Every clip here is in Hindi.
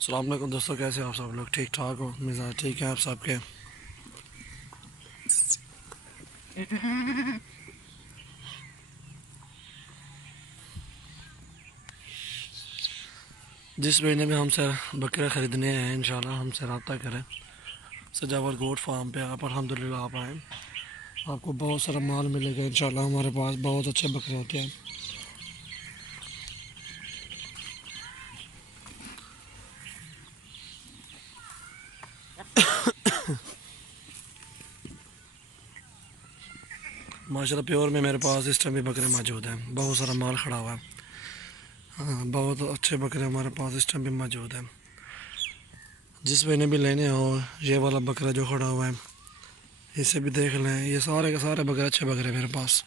अस्सलाम वालेकुम दोस्तों, कैसे हो आप सब लोग? ठीक ठाक हो? मिजाज ठीक है आप सबके? जिस महीने में हमसे बकरे ख़रीदने हैं इंशाल्लाह हमसे रब्ता करें। सजावट गोट फार्म पे आप अल्हम्दुलिल्लाह आप आएँ, आपको बहुत सारा माल मिलेगा इंशाल्लाह। हमारे पास बहुत अच्छे बकरे होते हैं। माशाल्लाह प्योर में मेरे पास इस टाइम भी बकरे मौजूद हैं, बहुत सारा माल खड़ा हुआ है। हाँ, बहुत अच्छे बकरे हमारे पास इस टाइम भी मौजूद हैं। जिस महीने भी लेने हो, ये वाला बकरा जो खड़ा हुआ है इसे भी देख लें। ये सारे के सारे बकरे अच्छे बकरे मेरे पास।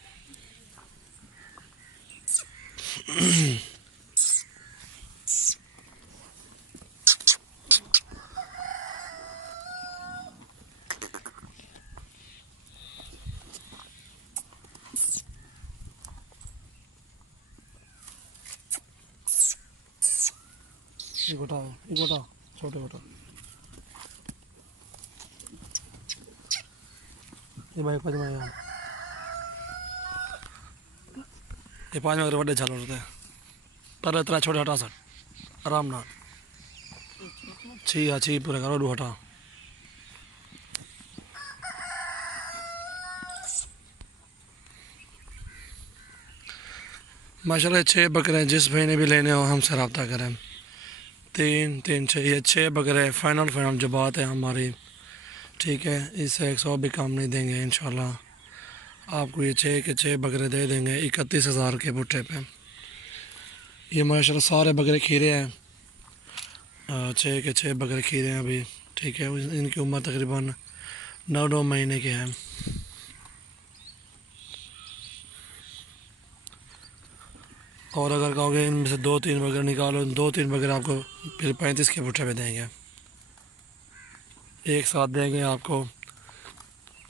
ये गोटा, ये गोटा, छोटे गोटा। ये भाई पाँच में आया। ये पाँच में अगर बड़े झाल होते हैं पर इतना छोटे हटा सर आराम ना। छी अच्छी पूरे करो डू हटा। माशाल्लाह छः बकरे हैं, जिस भाई ने भी लेने हो हमसे रब्ता करें। तीन तीन छः, ये छः बकरे फाइनल फाइनल जो बात है हमारी, ठीक है। इससे 100 भी कम नहीं देंगे इंशाल्लाह। आपको ये छः के छः बकरे दे देंगे 31,000 के बुट्टे पे। ये माशाल्लाह सारे बकरे खीरे हैं, छः के छः बकरे खीरे हैं अभी, ठीक है। इनकी उम्र तकरीबन 9 महीने के हैं। और अगर कहोगे इनमें से दो तीन बकरे निकालो, दो तीन बकरे आपको फिर 35 के बुट्टे पे देंगे। एक साथ देंगे आपको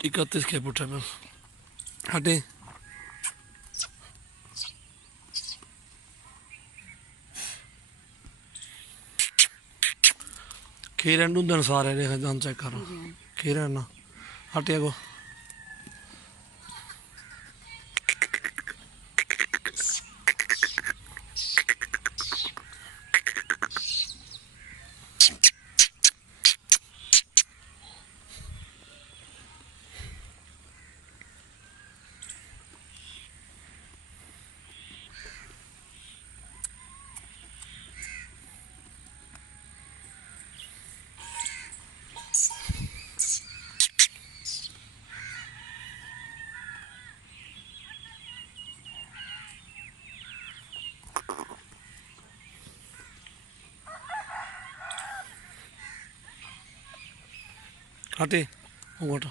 31 के बुट्टे पे। हटे खीरे ढूंढन सारे देखो चेक करो खीरे ना हटिया को। हटे वो गोटा।